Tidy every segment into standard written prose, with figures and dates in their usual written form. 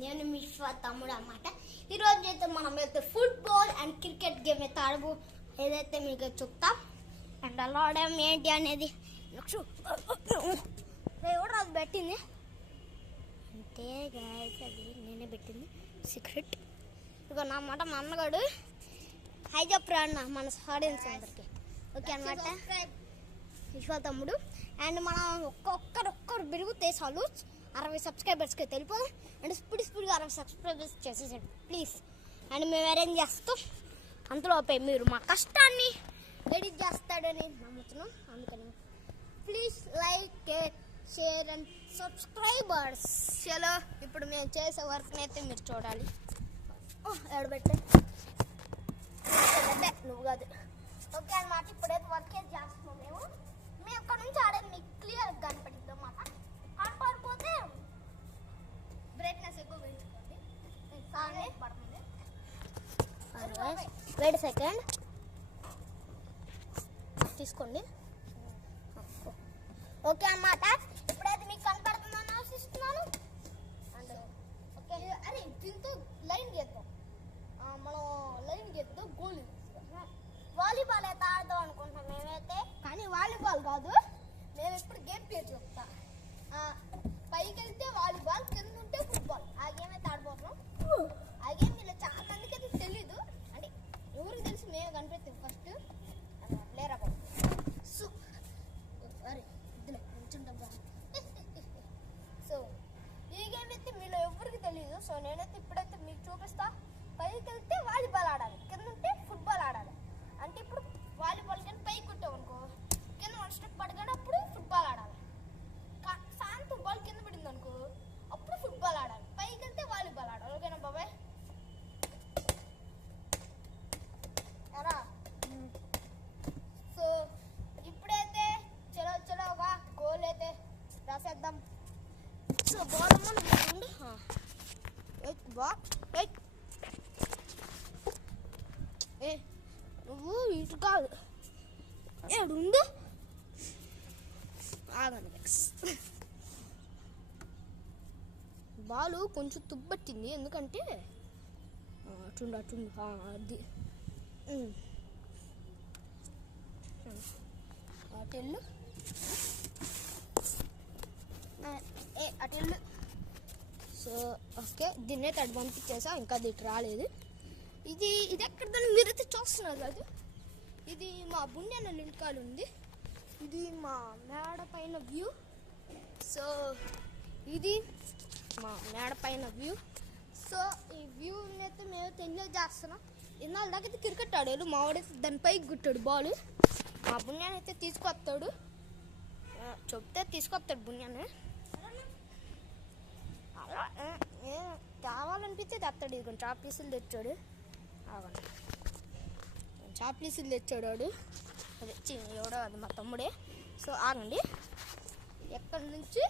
నేను మీ తమ్ముడు అన్నమాట. ఈరోజు అయితే మనం అయితే ఫుట్బాల్ అండ్ క్రికెట్ గేమ్ అయితే ఆడబో ఏదైతే మీకు చెప్తాం. అండ్ అలా ఆడడం ఏంటి అనేది ఎవరు అది పెట్టింది అంటే గాయస్, అది నేనే పెట్టింది సీక్రెట్. ఇక నా మాట మా అన్నగాడు హై చెప్పరా అన్న మన ఆడియన్స్ అందరికి ఓకే అన్నమాట. విశ్వ తమ్ముడు అండ్ మనం ఒక్కరు పెరిగితే చాలు 60 సబ్స్క్రైబర్స్కి తెలిపోదు. అండ్ స్పీడ్గా 60 సబ్స్క్రైబర్స్ చేసేసాడు ప్లీజ్. అండ్ మేము అరేంజ్ చేస్తాం, అంతలోపే మీరు మా కష్టాన్ని ఎడిట్ చేస్తాడని నమ్ముతున్నాం. అందుకని please like share and subscribers. చలో ఇప్పుడు మేము చేసే వర్క్ని అయితే మీరు చూడాలి. ఎడబెట్టే నువ్వు కాదు ఓకే అన్నమాట. ఇప్పుడైతే వర్క్ అయితే చేస్తున్నాం. మేము అక్కడ నుంచి ఆడేది మీకు క్లియర్గా కనపడిద్దాం అన్నమాట. కనపడిపోతే బ్రైట్నెస్ ఎక్కువ పెంచుకోండి, పడుతుంది. వెయిట్ సెకండ్ తీసుకోండి. ఓకే అన్నమాట. ఇప్పుడైతే మీకు కనపడుతుందని ఆశిస్తున్నాను. అండ్ ఓకే అరే దీంతో లైన్ గీద్దాం, మనం లైన్ గీద్దాం. గోల్ వాలీబాల్ అయితే ఆడదాం అనుకుంటున్నాం మేమైతే, కానీ వాలీబాల్ కాదు. మేము ఇప్పుడు గేమ్ పేరు చెప్తా. పైకి వెళ్తే వాలీబాల్, కింద ఉంటే ఫుట్బాల్. ఆ గేమ్ అయితే ఆడిపోతున్నాం. ఆ గేమ్ ఇలా చాలా మందికి అయితే తెలీదు, అంటే ఎవరికి తెలిసి మేము కనిపెట్టాం ఫస్ట్ లేరా బాబు. సో అరే ఇద్దులే నిల్చుంటాం. సో ఈ గేమ్ అయితే మీలో ఎవరికి తెలియదు. సో నేనైతే ఇప్పుడైతే మీకు చూపిస్తా. పైకి వెళ్తే వాలీబాల్ ఆడాలి, కింద ఉంటే ఫుట్బాల్ ఆడాలి. అంటే ఇప్పుడు వాలీబాల్ కానీ పైకి కొట్టావు అనుకో, కింద వన్ స్టెప్ పడగడప్పుడు ఫుట్బాల్ ఆడాలి. సాయంత్రం బాల్ కింద పడింది అనుకో, అప్పుడు ఫుట్బాల్ ఆడాలి. పైకి వెళ్తే వాలీబాల్ ఆడాలి. ఓకేనా బాబాయ్? ఎరా సో ఇప్పుడైతే చలోగా గోల్ అయితే రాసేద్దాం. సో బాల్ అమ్మ నువ్వు ఇటు కాదు ఏడుంది ఆగండి. బాలు కొంచెం తుబ్బట్టింది, ఎందుకంటే అటుండు అది అటెళ్ళు అటెళ్ళు. సో ఓకే దీన్నే తడి పంపించేసా, ఇంకా అది ఇటు రాలేదు. ఇది ఎక్కడదని మీరైతే చూస్తున్నారు కాదు, ఇది మా బుండెన నిలకాలు ఉంది. ఇది మా మేడ పైన వ్యూ. సో ఇది మా మేడ పైన వ్యూ. సో ఈ వ్యూని అయితే మేము ఎంజాయ్ చేస్తున్నాం. ఇన్నాళ్ళ దాకా క్రికెట్ ఆడాడు, మా వాడైతే దానిపైకి గుట్టాడు బాల్. మా బుణ్యాన్ని అయితే తీసుకొస్తాడు, చెప్తే తీసుకొస్తాడు బుణ్యాన్ని. అలా కావాలనిపిస్తే తెస్తాడు. ఇది కొంచెం చాపీసులు తెచ్చాడు, చాపీసులు తెచ్చాడు వాడు. అదే ఎవడో అది మా తమ్ముడే. సో ఆగండి, ఎక్కడి నుంచి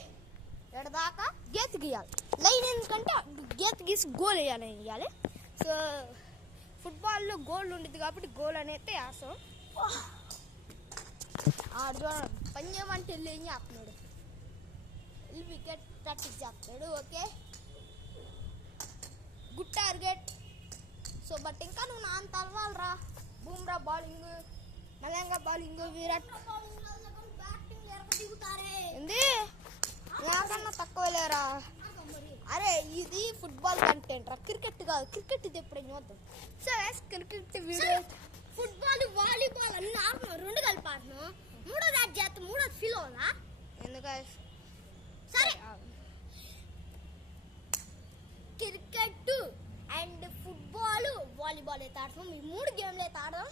ఎడదాకా గీత గీయాలి. లైన్ ఎందుకంటే గీత గీసి గోల్ వేయాలి. సో ఫుట్బాల్లో గోల్ ఉండేది కాబట్టి గోల్ అనేది వేస్తాం. పని చేయమంటే వెళ్ళి ఏం చేస్తున్నాడు, వెళ్ళి వికెట్ ప్రాక్టీస్ చేస్తాడు. Okay good target. So but ఇంకా నువ్వు నా అంత అవ్వాలరా. బూమ్రా బౌలింగ్, మలంగా బౌలింగ్, విరాట్ ఏంది నాకన్నా తక్కువ లేరా. అరే ఇది ఫుట్బాల్ కంటెంట్ రా, క్రికెట్ కాదు. క్రికెట్ ఇది ఎప్పుడైనా చూద్దాం. So cricket video, football volleyball అన్ని ఆడుతున్నాం, రెండు కలిపి ఆడుతున్నాం. మూడోది యాడ్ చేస్తాం, మూడోది ఫీల్ అవ్వాలా ఎందుకు? సరే క్రికెట్ అండ్ ఫుట్బాల్ వాలీబాల్ అయితే ఆడుతున్నాం. ఈ 3 గేమ్లు అయితే ఆడదాం.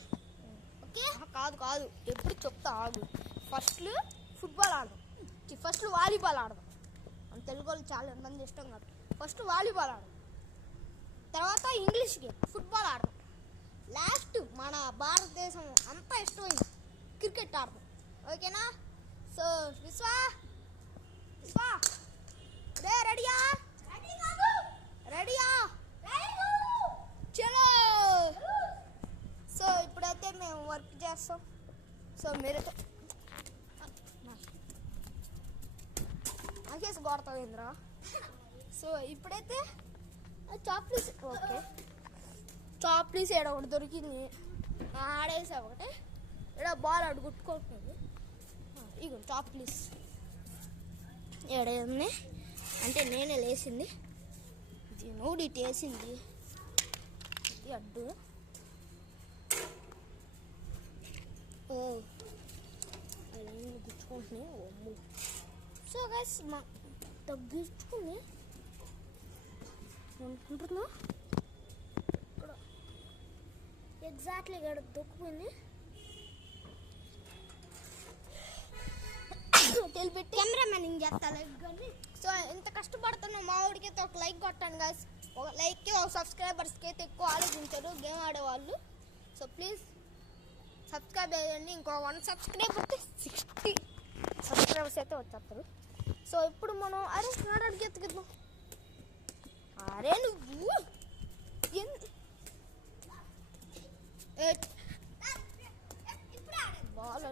ఓకే కాదు ఎప్పుడు చెప్తా ఆడు. ఫస్ట్ ఫుట్బాల్ ఆడదాం, ఫస్ట్ వాలీబాల్ ఆడదాం. మన తెలుగు వాళ్ళు చాలా మంది ఇష్టం కాదు. ఫస్ట్ వాలీబాల్ ఆడదాం, తర్వాత ఇంగ్లీష్ గేమ్ ఫుట్బాల్ ఆడదాం. లాస్ట్ మన భారతదేశం అంతా ఇష్టమైంది క్రికెట్ ఆడదాం. ఓకేనా? సో విశ్వా రే రెడీయా? చలో. సో ఇప్పుడైతే మేము వర్క్ చేస్తాం. సో మీరైతే నాకేసి కొడతావు ఇంద్రా. సో ఇప్పుడైతే చాప్లీస్ ఓకే చాప్లీస్ ఏడ ఒకటి దొరికింది ఆడేసా ఒకటి ఇక్కడ బాల్ ఆడు గుట్టుకుంటుంది ఇగో చాప్లీస్ ఏడేది అంటే నేనే లేసింది ఇది నోడి వేసింది ఇది అడ్డు ఓ అలా గుచ్చుకుంటున్నాయి అమ్ము సో గైస్ మా తగ్గించుకుని అనుకుంటున్నా ఇక్కడ ఎగ్జాక్ట్లీ ఇక్కడ దొక్కుపోయింది తెలిపెట్టి కెమెరామెన్ ఇంక చేస్తా లైక్ కానీ సో ఎంత కష్టపడుతున్నా మా ఊడికి అయితే ఒక లైక్ కొట్టాను గాయస్ ఒక లైక్కి ఒక సబ్స్క్రైబర్స్కి అయితే ఎక్కువ ఆలోచించారు గేమ్ ఆడేవాళ్ళు సో ప్లీజ్ సబ్స్క్రైబ్ చేయండి ఇంకో 1 సబ్స్క్రైబర్ అయితే 60 సబ్స్క్రైబర్స్ అయితే వచ్చేస్తారు సో ఇప్పుడు మనం అరే ఆడడానికి ఎత్తుకిద్దాం అరే నువ్వు బాల్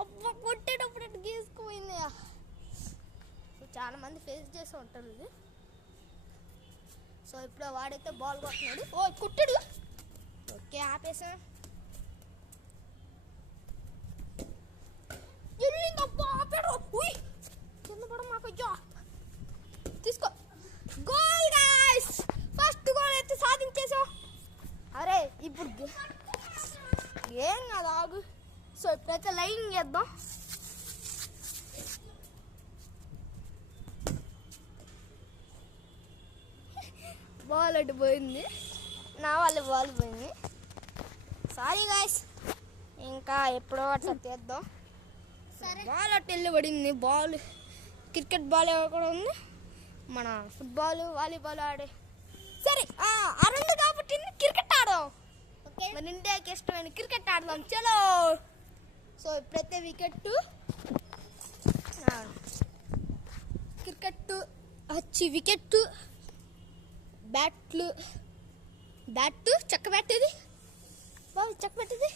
అబ్బా కొట్టేటప్పుడు అటు గీసుకుపోయింది సో చాలా మంది ఫేస్ చేసి ఉంటారు ఇది సో ఇప్పుడు వాడైతే బాల్ కొట్టినాడు ఓ కుట్టాడు ఓకే ఆపేసా కింద పడ మాకు తీసుకో గోల్ గైస్ ఫస్ట్ గోల్ అయితే సాధించేసాం అరే ఇప్పుడు ఏం కాదు ఆగు సో ఇప్పుడైతే లైన్ చేద్దాం బాల్ అటు పోయింది నా వాళ్ళ బాల్ పోయింది సారీ గైస్ ఇంకా ఎప్పుడో అట్లా తీద్దాం బాల్ అట్టు వెళ్ళి పడింది బాల్ క్రికెట్ బాల్ కూడా ఉంది మన ఫుట్బాల్ వాలీబాల్ ఆడే సరే ఆ రెండు కాబట్టి క్రికెట్ ఆడాం మన ఇండియాకి ఇష్టమైన క్రికెట్ ఆడదాం చలో సో ఇప్పుడైతే క్రికెట్ వచ్చి వికెట్ బ్యాట్ చెక్క పెట్టేది బాబు చెక్క పెట్టేది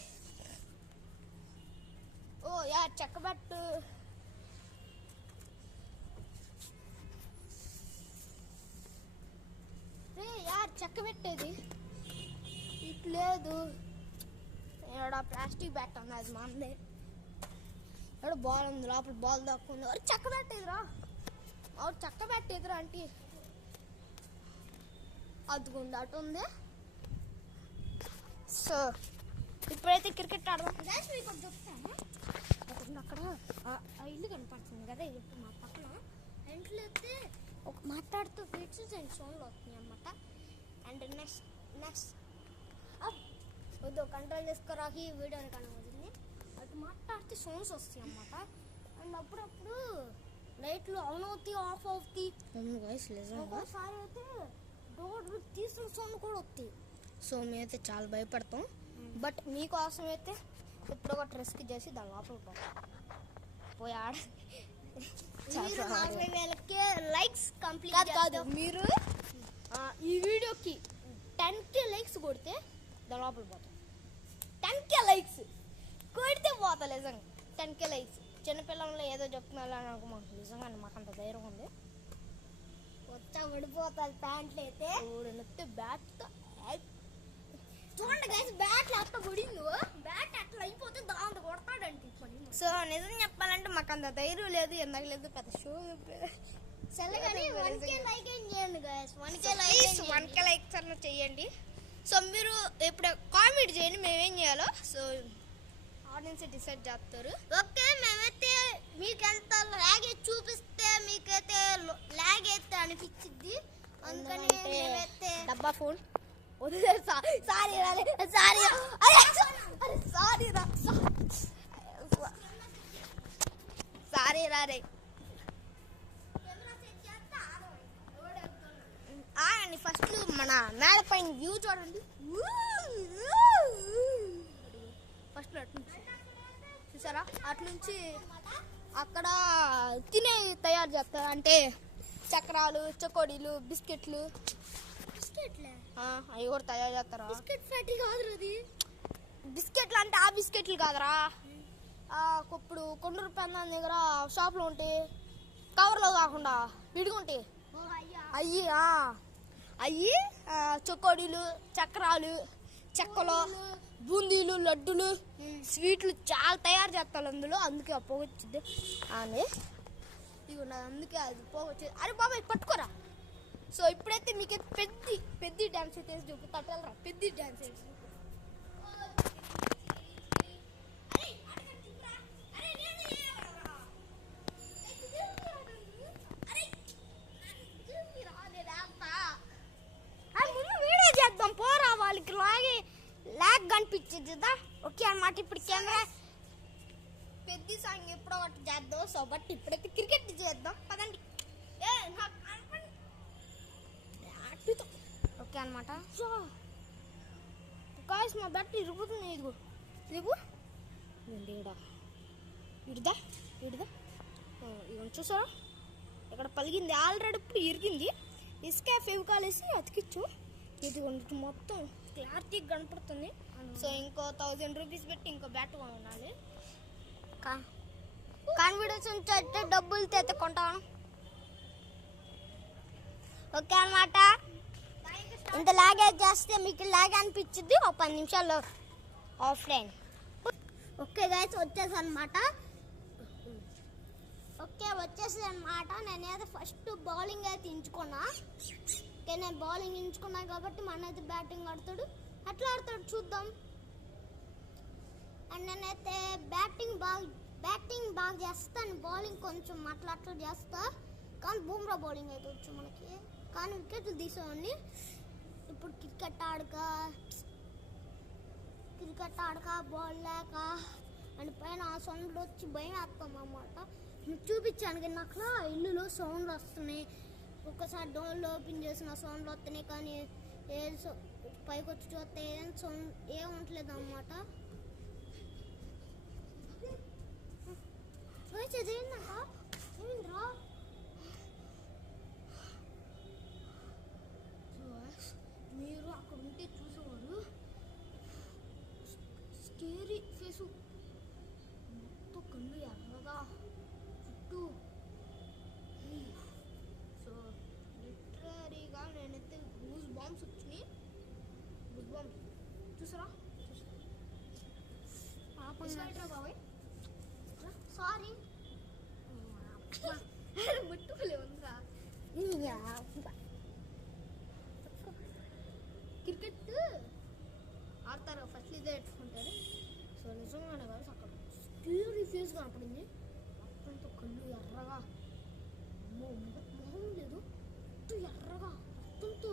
ఓ యా చెక్క బ్యాట్ యార్ చెక్క పెట్టేది ఇటు లేదు ఇక్కడ ప్లాస్టిక్ బ్యాట్ ఉన్నది మా అందే ఇక్కడ బాల్ ఉంది లోపల బాల్ దాక్కుంది అరే చెక్క పెట్టేదిరా అవును చెక్క పెట్టేదిరా అంటే అదుగుండి అటు ఉంది సో ఇప్పుడైతే క్రికెట్ ఆడదాం మీకు చెప్తాను అక్కడ ఆ ఇల్లు కనపడుతుంది కదా ఇప్పుడు మా పక్కన ఇంట్లో అయితే ఒక మాట్లాడుతూ ఫీచర్స్ అండ్ సౌండ్లు వస్తున్నాయి అన్నమాట అండ్ నెక్స్ట్ వద్దు కంట్రోల్ చేసుకోరాకి వీడియోని కనబడుతుంది అటు మాట్లాడితే సౌండ్స్ వస్తాయి అన్నమాట అండ్ అప్పుడప్పుడు లైట్లు ఆన్ అవుతాయి ఆఫ్ అవుతాయి ఒక్కోసారి అయితే డోర్ తీసిన సౌండ్ కూడా వస్తాయి సో మేమైతే చాలా భయపడతాం బట్ మీకోసం అయితే ఇప్పుడు ఒక రిస్క్ చేసి దాని లోపల పోయి ఆడ 40,000 లైక్స్ కంప్లీట్ కాదు మీరు ఈ వీడియోకి 10K లైక్స్ కొడితే దాని లోపల పోతాం 10K లైక్స్ కొడితే పోతా నిజంగా 10K లైక్స్ చిన్నపిల్లల్లో ఏదో చెప్తున్నారు అని అనుకో మాకు నిజంగా మాకు అంత ధైర్యం ఉంది వచ్చా పడిపోతుంది ప్యాంట్లు అయితే బ్యాట్తో చూడండి గైస్ బ్యాట్ అట్లా పడింది బ్యాట్ అట్లా అయిపోతే దాంతో కొడతాడంటే సో నిజం చెప్పాలంటే మాకు అంత ధైర్యం లేదు ఎందుకు లేదు పెద్ద షో చల్లగానే 1K లైక్ చేయండి గైస్ 1K లైక్స్ అన్న చేయండి సో మీరు ఇప్పుడు కామెంట్ చేయండి మేమేం చేయాలో సో ఆడియన్స్ డిసైడ్ చేస్తారు ఓకే మేమైతే మీకు ఎంత లాగ్ చూపిస్తే మీకైతే లాగ్ అయితే అనిపించింది అందుకని మేమైతే డబ్బా ఫోన్ సారీ రాలే సారీ అరే సారీ రా సారీ రారే అండి ఫస్ట్ మన మేడ పైన వ్యూ చూడండి ఫస్ట్ అటు నుంచి చూసారా అటు నుంచి అక్కడ తినే తయారు చేస్తారు అంటే చక్రాలు చకోడీలు బిస్కెట్లు అవి కూడా తయారు చేస్తారా బిస్కెట్ ఫ్యాక్టరీ కాదు అది బిస్కెట్లు అంటే ఆ బిస్కెట్లు కాదురా ఇప్పుడు కొండూరు పెందాం దగ్గర షాప్లో ఉంటాయి, కవర్లో కాకుండా విడిగుంటాయి అయ్యి. అయ్యి చొక్కోడీలు, చక్రాలు, చెక్కలు, బూందీలు, లడ్డులు, స్వీట్లు చాలా తయారు చేస్తారు అందులో. అందుకే ఆ పొగ వచ్చింది అని ఇవి అందుకే అది పొగ వచ్చేది. అరే బాబాయ్ పట్టుకోరా. సో ఇప్పుడైతే మీకు పెద్ద డ్యాన్స్ అయితే చూపు తట్టలరా. పెద్ద డ్యాన్స్ అయితే చేద్దాం పోరా. వాళ్ళకి లాగ్ కనిపించింది కదా. ఓకే అన్నమాట. ఇప్పుడు కెమెరా పెద్ద సాంగ్ ఎప్పుడో ఒకటి చేద్దాం. సో బట్ ఇప్పుడైతే క్రికెట్ చేద్దాం పదండి. ఓకే అన్నమాట. సో గాయ్స్ మా బ్యాట్ ఇరుగుతుంది. ఇదిగో ఇదిగో ఇడుదా ఇదిగో చూసారా ఇక్కడ పలిగింది. ఆల్రెడీ ఇప్పుడు ఇరిగింది. ఇసుక ఫెవికాల్ వేసి అతికిచ్చు. ఇది మొత్తం క్లారిటీగా కనపడుతుంది. సో ఇంకో 1000 రూపీస్ పెట్టి ఇంకో బ్యాట్ కొనాలి. కాన్ఫిడెన్స్ ఉంటే డబ్బులు అయితే కొంటాను. ఓకే అన్నమాట. ఇంత లాగే చేస్తే మీకు లాగ్ అనిపించింది. ఒక 10 నిమిషాల్లో ఆఫ్లైన్. ఓకే గైస్ వచ్చేసి అనమాట. నేనైతే ఫస్ట్ బౌలింగ్ అయితే ఎంచుకున్నా. ఓకే నేను బౌలింగ్ ఎంచుకున్నా కాబట్టి మన అయితే బ్యాటింగ్ ఆడతాడు. అట్లా ఆడతాడు చూద్దాం. అండ్ నేనైతే బ్యాటింగ్ బాగా చేస్తాను. బౌలింగ్ కొంచెం అట్లా చేస్తా. కానీ బూమ్రా బౌలింగ్ అయితే వచ్చు మనకి. కానీ వికెట్లు తీసేవాడిని. ఇప్పుడు క్రికెట్ ఆడక బాల్ లేక అండ్ పైన ఆ సౌండ్లు వచ్చి భయం వేస్తాం అన్నమాట. చూపించాను కానీ నాకు ఇల్లులో సౌండ్లు వస్తున్నాయి. ఒక్కసారి డోర్లు ఓపెన్ చేసిన సౌండ్లు వస్తున్నాయి. కానీ పైకి వచ్చి చూస్తే ఏం ఉండలేదు అన్నమాట. ఏమిందిరా మీరు అక్కడ ఉంటే చూసేవారు. స్కేరీ ఫేసు, మొత్తం కళ్ళు ఎర్రగా చుట్టూ. సో లిటరీగా నేనైతే గూస్ బాంబ్స్ వచ్చినాయి. గూస్ బాంబ్స్ చూసారా బాబాయ్. సారీ ముట్టుకులే ఉందా. క్రికెట్ ఆడతారు ఫస్ట్ ఇదే పెట్టుకుంటారు. సో నిజంగానే కాదు అక్కడ స్క్యూరీ ఫేస్ కనపడింది. మొత్తంతో కళ్ళు ఎర్రగా, మొహం లేదు ఎర్రగా మొత్తంతో.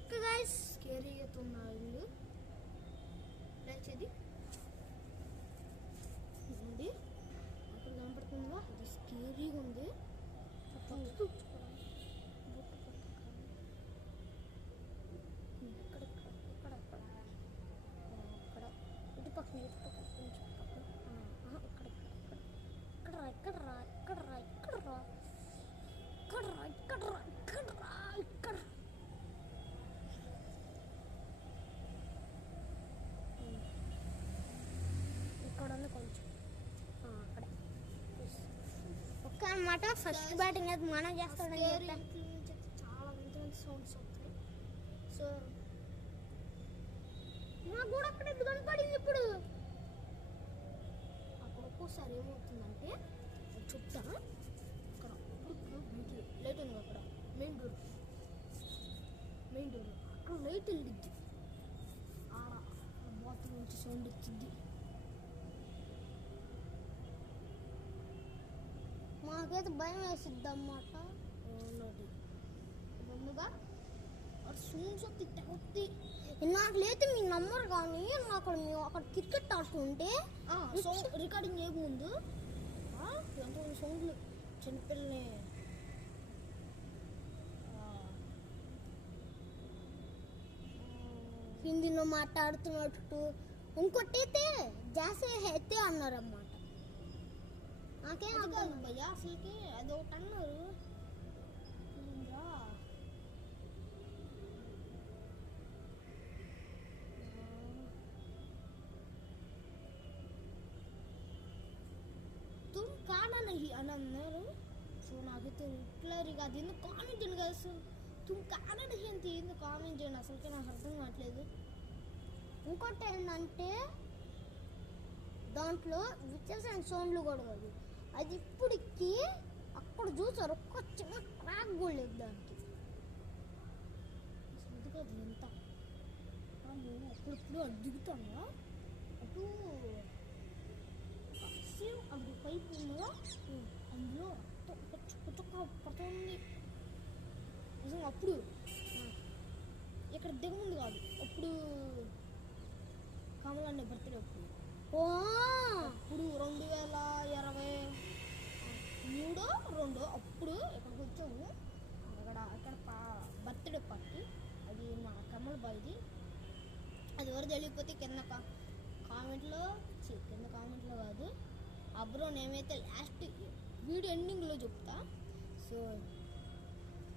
ఓకే గైస్ స్కేరీ అవుతున్న ఇల్లు నచ్చేది ఉంది. అప్పుడు కనపడుతుందిగా అది స్కేరీగా ఉంది. ఓకే అన్నమాట. ఫస్ట్ బ్యాటింగ్ అయితే మనం చేస్తాం. చాలా వింత సౌండ్స్ వస్తాయి. సో నాకు కూడా అక్కడ ఎందుకు కనపడింది. ఇప్పుడు అక్కడ ఒక్కోసారి ఏమవుతుందంటే చెప్తాను. అక్కడ లైట్ ఉంది. అక్కడ మెయిన్ డోర్ అక్కడ లైట్ వెళ్ళిద్ది. ఆడ బాత్రూమ్ నుంచి సౌండ్ వచ్చింది. మాకైతే భయం వేసిద్ది అన్నమాట. ముందుగా సౌండ్స్ వస్తాయి. నాకు లేతే మీ నమ్మరు. కానీ అక్కడ మేము అక్కడ క్రికెట్ ఆడుతుంటే రికార్డింగ్ చేయకముందు ఎంతమంది సౌండ్లు చిన్నపిల్లని హిందీలో మాట్లాడుతున్నట్టు. ఇంకోటి అయితే జాసే హైతే అన్నారన్నమాట. నాకేం అర్థం భయ్యా అసలుకి అది ఒకటి అన్నారు. నహి అని అన్నారు. సో నాకైతే హిట్లర్ అది ఎందుకు కామెంట్ చేయండి కదా. సో తుమ్ కానా నహి అంటే ఎందుకు కామెంట్ చేయండి, అసలుకే నాకు అర్థం కావట్లేదు. ఇంకోటి ఏంటంటే దాంట్లో విచెస్ అండ్ సౌండ్లు కూడా కాదు, అది ఇప్పటికి అక్కడ చూసారు ఒక్క చిన్న క్రాక్ కూడా లేదు దానికి. ఎందుకు అది ఎంత అప్పుడప్పుడు అది దిగుతాను అటు అప్పుడు పైపు ఉందా అందులో చుక్క పడుతుంది నిజంగా. అప్పుడు ఇక్కడ దిగముందు కాదు, అప్పుడు కమలాన్ని బర్త్డే అప్పుడు అప్పుడు 2023 అప్పుడు ఇక్కడికి వచ్చాము. అక్కడ బర్త్డే పార్టీ, అది మా కమల్ బాయ్ది. అది ఎవరు తెలియకపోతే కింద కామెంట్లో కాదు, అబ్రో నేమైతే లాస్ట్ వీడియో ఎండింగ్లో చెప్తా. సో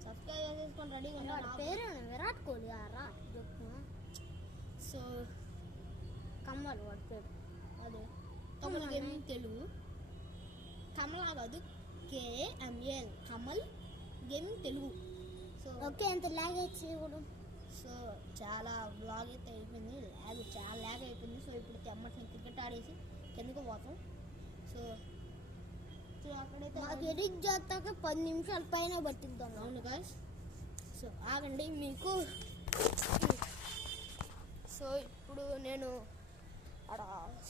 సబ్స్క్రైబ్ చేసుకొని రెడీగా ఉన్నాడు. పేరు విరాట్ కోహ్లీ చెప్తున్నా. సో కమల్ వాడి పేరు, అదే కమల్ గేమింగ్ తెలుగు. కమలా కాదు, KML Kamal gaming Telugu. So okay, ఎంత ల్యాగ్ అయితే కూడా. సో చాలా బ్లాగ్ అయితే అయిపోయింది, చాలా ల్యాగ్ అయిపోయింది. సో ఇప్పుడు తెమ్మటిని క్రికెట్ ఆడేసి కిందకు పోతాం. సో అక్కడైతే మాకు ఎడిట్ చేస్తాక 10 నిమిషాల పైన పట్టిద్దాం. అవును గాయ్స్. సో ఆగండి మీకు. సో ఇప్పుడు నేను అక్కడ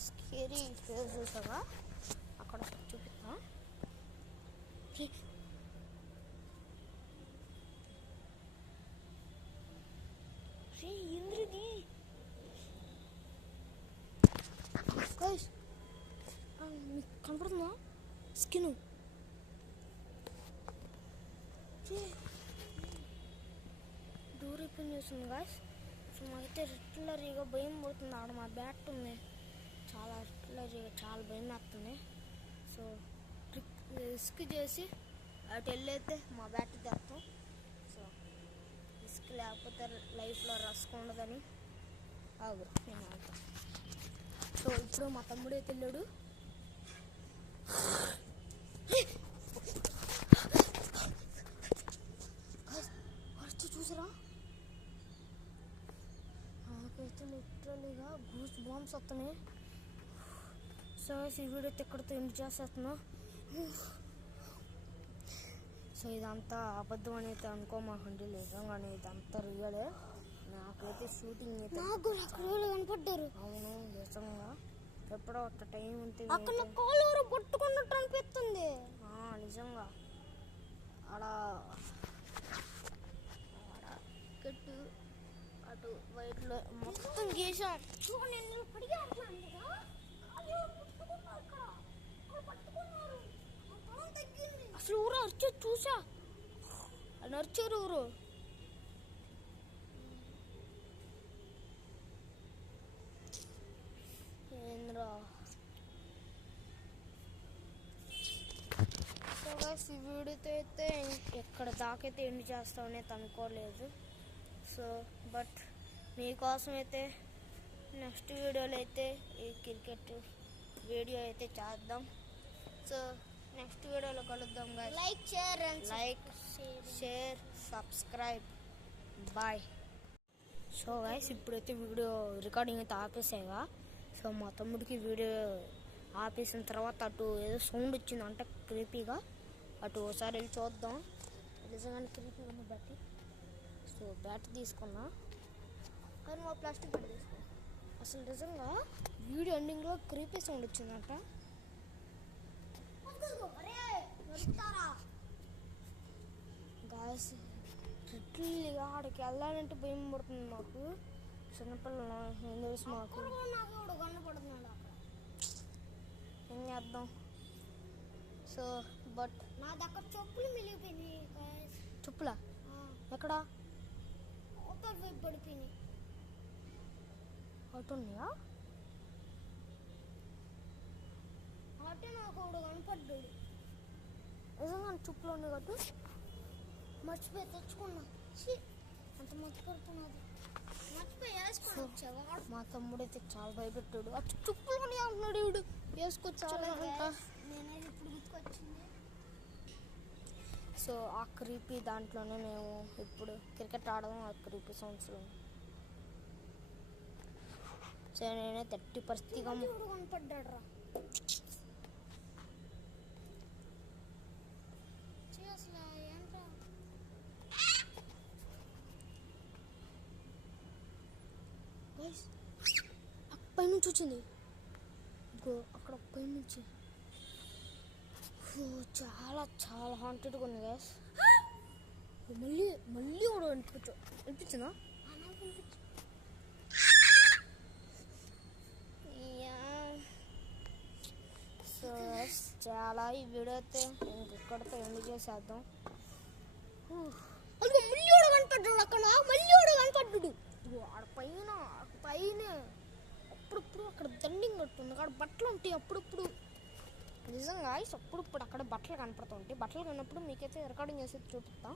స్కేరీ ఫేస్ చూసాగా, అక్కడ చూపిస్తా. ఇంద్రది మీకు కనపడుతుందా స్కిన్? డోర్ ఓపెన్ చేస్తుంది గాయ్స్. సో మాకైతే హిట్లరీగా భయం పడుతుంది. ఆడ మా బ్యాట్ ఉంది, చాలా హిట్లరీగా చాలా భయం వేస్తుంది. సో రిస్క్ చేసి అటు వెళ్ళైతే మా బ్యాట్ తెస్తాం. సో రిస్క్ లేకపోతే లైఫ్లో రస్క్ ఉండదని నేను ఆగుతా. సో ఇప్పుడు మా తమ్ముడు అయితే వెళ్ళాడు. చూసారా, నాకైతే లిటరలీగా గూస్ బాంబ్స్ వస్తున్నాయి. సో ఈ వీడియో ఎక్కడితో ఎండ్ చేసేస్తున్నా. సో ఇదంతా అబద్ధం అని అయితే అనుకోమాకండి, నిజంగానే ఇదంతా రియలే. నాకైతే షూటింగ్ అయితే కనపడ్డారు. అవును నిజంగా, ఎప్పుడో ఒక టైం ఉంటే అక్కడ కాలు ఎవరో పట్టుకున్నట్టు అనిపిస్తుంది. నిజంగా ఆడ కట్టు అటు వైట్లో మొత్తం గీసాం. అసలు ఊరు అరిచేది చూసా, నరిచారు ఊరు. ఏంద్రా ఈ వీడియోతో అయితే ఎక్కడ దాకైతే ఎండ్ చేస్తామని అనుకోలేదు. సో బట్ మీకోసం అయితే నెక్స్ట్ వీడియోలో అయితే ఈ క్రికెట్ వీడియో అయితే చేద్దాం. సో నెక్స్ట్ వీడియోలో కలుద్దాం guys. Like share subscribe bye. So guys ఇప్పుడైతే వీడియో రికార్డింగ్ అయితే ఆపేసాయిగా. సో మా తమ్ముడికి వీడియో ఆపేసిన తర్వాత అటు ఏదో సౌండ్ వచ్చిందంటే క్రీపీగా, అటు ఒకసారి వెళ్ళి చూద్దాం. నిజంగానే క్రీపీగా ఉంది బట్టి. సో బ్యాట్ తీసుకున్నా, కానీ మా ప్లాస్టిక్ బ్యాట్ తీసుకున్నా. అసలు నిజంగా వీడియో ఎండింగ్లో క్రీపీ సౌండ్ వచ్చిందంట. గాయస్ లిటరల్లీగా ఆడికి వెళ్ళాలంటే భయం పడుతుంది మాకు. చిన్నపిల్లలు ఏం తెలుసు మాకు, ఏం చేద్దాం. సో బట్ నా దగ్గర చెప్పులు మిగిలిపోయినాయి. చెప్పులా ఎక్కడ పడిపోయినాయి? అటు ఉన్నాయా? అటే నాకు ఒకడు కనపడ్డాడు. నిజంగా చెప్పులు ఉన్నాయి కట్టు, మర్చిపోయి తెచ్చుకున్నా. అంత మర్చిపోతున్నది, మర్చిపోయి వేసుకొని వచ్చావా? మా తమ్ముడు అయితే చాలా భయపెట్టాడు. చెప్పులు కొని అంటున్నాడు, ఇవిడు వేసుకొచ్చాడు. నేనైతే ఇప్పుడు సో ఆ క్రీపీ దాంట్లోనే మేము ఇప్పుడు క్రికెట్ ఆడదాం ఆ క్రీపీ సౌండ్స్లో. సో నేనే 30% కనపడ్డాడు రా. పైనుంచి వచ్చింది అక్కడ పైనుంచి. చాలా చాలా హాంటెడ్గా ఉంది గ్యాస్. మళ్ళీ మళ్ళీ కూడా అనిపించిందా? సో చాలా ఈ వీడియో అయితే ఇంకెక్కడితో ఎండ్ చేసేద్దాం. అది మళ్ళీ కూడా కనపడ్డాడు అక్కడ, మళ్ళీ కూడా కనపడ్డాడు ఆడ పైన పైన. అప్పుడప్పుడు అక్కడ దండింగ్ కట్టుంది, అక్కడ బట్టలు ఉంటాయి అప్పుడప్పుడు. నిజంగా అప్పుడప్పుడు అక్కడ బట్టలు కనపడుతూ ఉంటాయి. బట్టలు కన్నప్పుడు మీకైతే రికార్డింగ్ చేసి చూపిస్తా.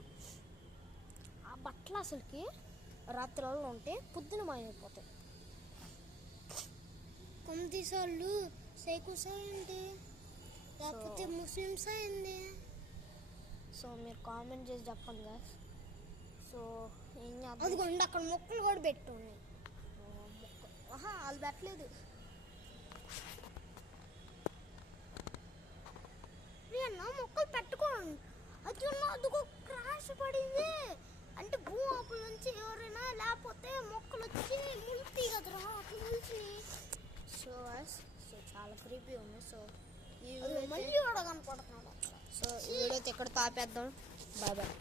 ఆ బట్టలు అసలుకి రాత్రులలో ఉంటే పొద్దున మాయమైపోతాయి. కొమ్మిసార్లు సైకోస్ అయింది, లేకపోతే ముస్లిమ్స్ అయింది. సో మీరు కామెంట్ చేసి చెప్పండి కదా. సో ఏం చేద్దాం, అదిగోండి అక్కడ మొక్కలు కూడా పెట్టు ఉన్నాయి. అది పెట్టలేదు. మొక్కలు పెట్టుకోండి. అది అదిగో క్రాష్ పడింది అంటే భూమాపుల నుంచి ఎవరైనా లేకపోతే మొక్కలు వచ్చి ముల్తాయి కదరా, అట్లా ముల్చి. సో చాలా క్రీపీ ఉంది. సో ఈ మళ్ళీ కూడా కనపడుతున్నాడు. సో ఈ వీడియో అయితే ఇక్కడ తాపేద్దాం. Bye bye.